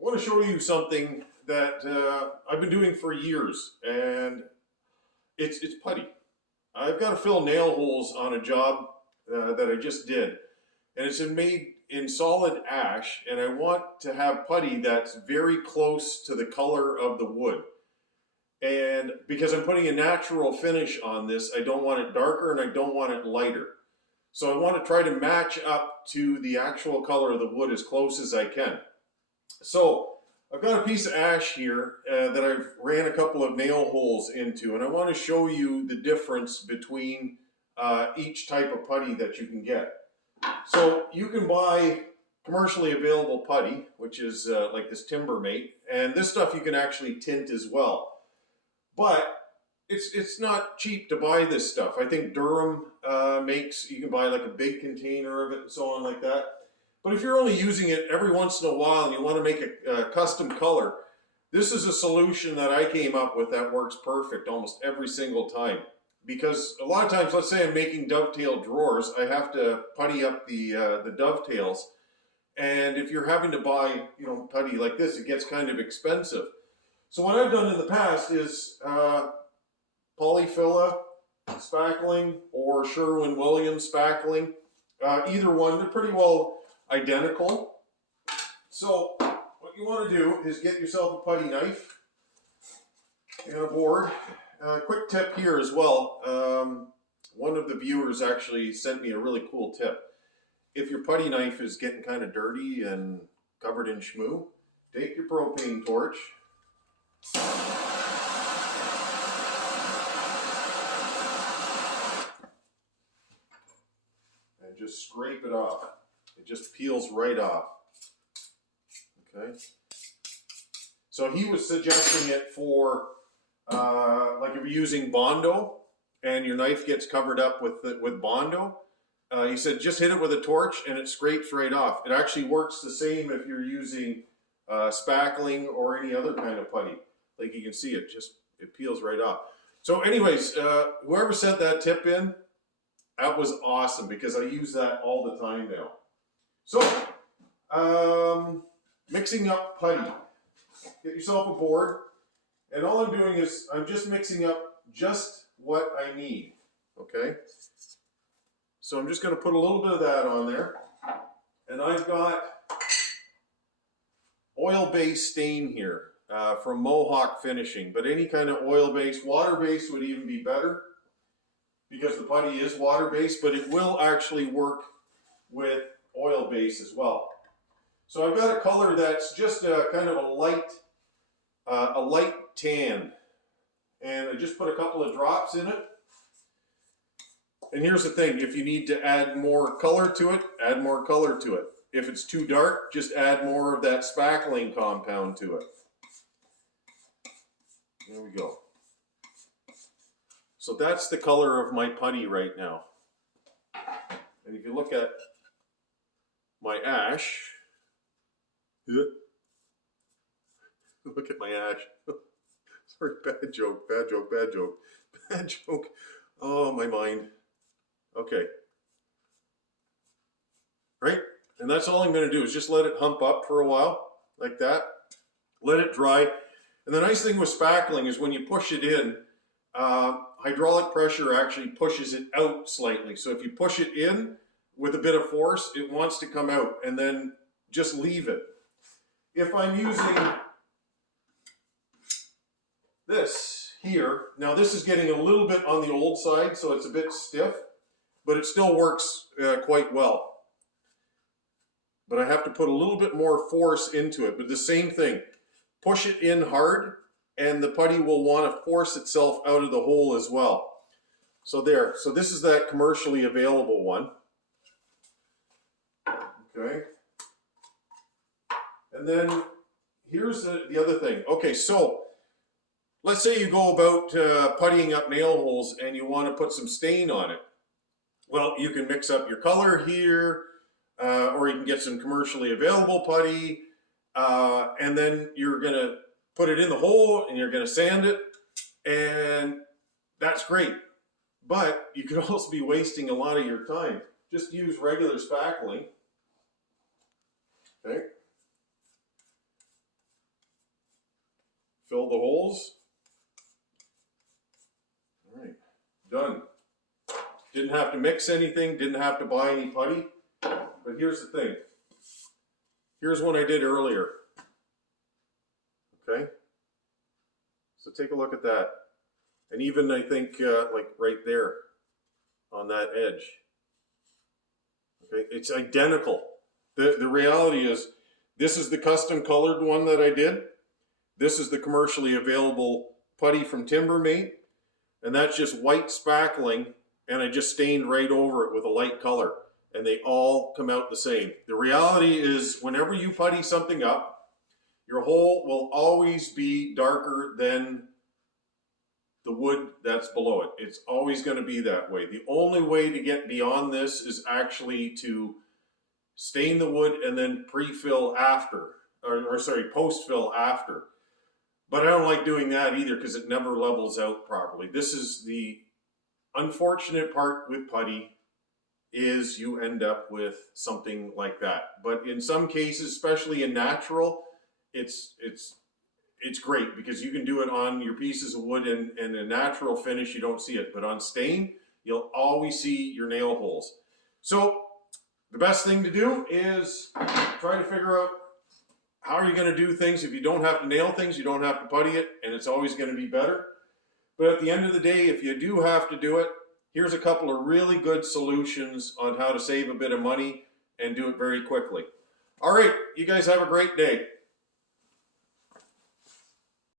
I want to show you something that I've been doing for years, and it's putty. I've got to fill nail holes on a job that I just did, and it's been made in solid ash, and I want to have putty that's very close to the color of the wood. And because I'm putting a natural finish on this, I don't want it darker and I don't want it lighter. So I want to try to match up to the actual color of the wood as close as I can. So I've got a piece of ash here that I've ran a couple of nail holes into, and I want to show you the difference between each type of putty that you can get. So you can buy commercially available putty, which is like this Timbermate, and this stuff you can actually tint as well. But it's not cheap to buy this stuff. I think Durham you can buy like a big container of it and so on like that. But if you're only using it every once in a while and you want to make a custom color, this is a solution that I came up with that works perfect almost every single time. Because a lot of times, let's say I'm making dovetail drawers, I have to putty up the dovetails. And if you're having to buy, putty like this, it gets kind of expensive. So what I've done in the past is Polyfilla spackling or Sherwin-Williams spackling. Either one, they're pretty well identical. So what you want to do is get yourself a putty knife and a board. Quick tip here as well. One of the viewers actually sent me a really cool tip. If your putty knife is getting kind of dirty and covered in schmoo, take your propane torch and just scrape it off. It just peels right off. Okay. So he was suggesting it for like if you're using Bondo and your knife gets covered up with Bondo. He said just hit it with a torch and it scrapes right off. It actually works the same if you're using spackling or any other kind of putty. Like you can see it peels right off. So anyways, whoever sent that tip in, that was awesome because I use that all the time now. So, mixing up putty. Get yourself a board, and all I'm doing is I'm just mixing up just what I need, okay? So I'm just going to put a little bit of that on there, and I've got oil-based stain here from Mohawk Finishing, but any kind of oil-based, water-based would even be better because the putty is water-based, but it will actually work with oil-based as well. So I've got a color that's just a kind of a light tan, and I just put a couple of drops in it. And here's the thing, if you need to add more color to it, add more color to it. If it's too dark, just add more of that spackling compound to it. There we go. So that's the color of my putty right now. And if you look at my ash, look at my ash. Sorry, bad joke. Oh, my mind. Okay. Right? And that's all I'm going to do is just let it hump up for a while, like that. Let it dry. And the nice thing with spackling is when you push it in, hydraulic pressure actually pushes it out slightly. So if you push it in with a bit of force, it wants to come out, and then just leave it. If I'm using this here, now this is getting a little bit on the old side, so it's a bit stiff, but it still works quite well. But I have to put a little bit more force into it, but the same thing. Push it in hard, and the putty will want to force itself out of the hole as well. So there. So this is that commercially available one. Okay. And then here's the other thing. Okay, so let's say you go about puttying up nail holes and you want to put some stain on it. Well, you can mix up your color here, or you can get some commercially available putty, and then you're going to put it in the hole and you're going to sand it, and that's great. But you could also be wasting a lot of your time. Just use regular spackling. Okay. fill the holes. All right, done. Didn't have to mix anything, didn't have to buy any putty. But here's the thing. Here's one I did earlier. Okay? So take a look at that. And even I think like right there on that edge. Okay, it's identical. The reality is this is the custom colored one that I did. This is the commercially available putty from Timbermate. And that's just white spackling, and I just stained right over it with a light color. And they all come out the same. The reality is whenever you putty something up, your hole will always be darker than the wood that's below it. It's always going to be that way. The only way to get beyond this is actually to stain the wood and then pre-fill after, or sorry, post-fill after. But I don't like doing that either because it never levels out properly. This is the unfortunate part with putty, is you end up with something like that. But in some cases, especially in natural, it's great because you can do it on your pieces of wood and a natural finish, you don't see it. But on stain, you'll always see your nail holes. So the best thing to do is try to figure out how are you going to do things. If you don't have to nail things, you don't have to putty it, and it's always going to be better. But at the end of the day, if you do have to do it, here's a couple of really good solutions on how to save a bit of money and do it very quickly. All right, you guys have a great day.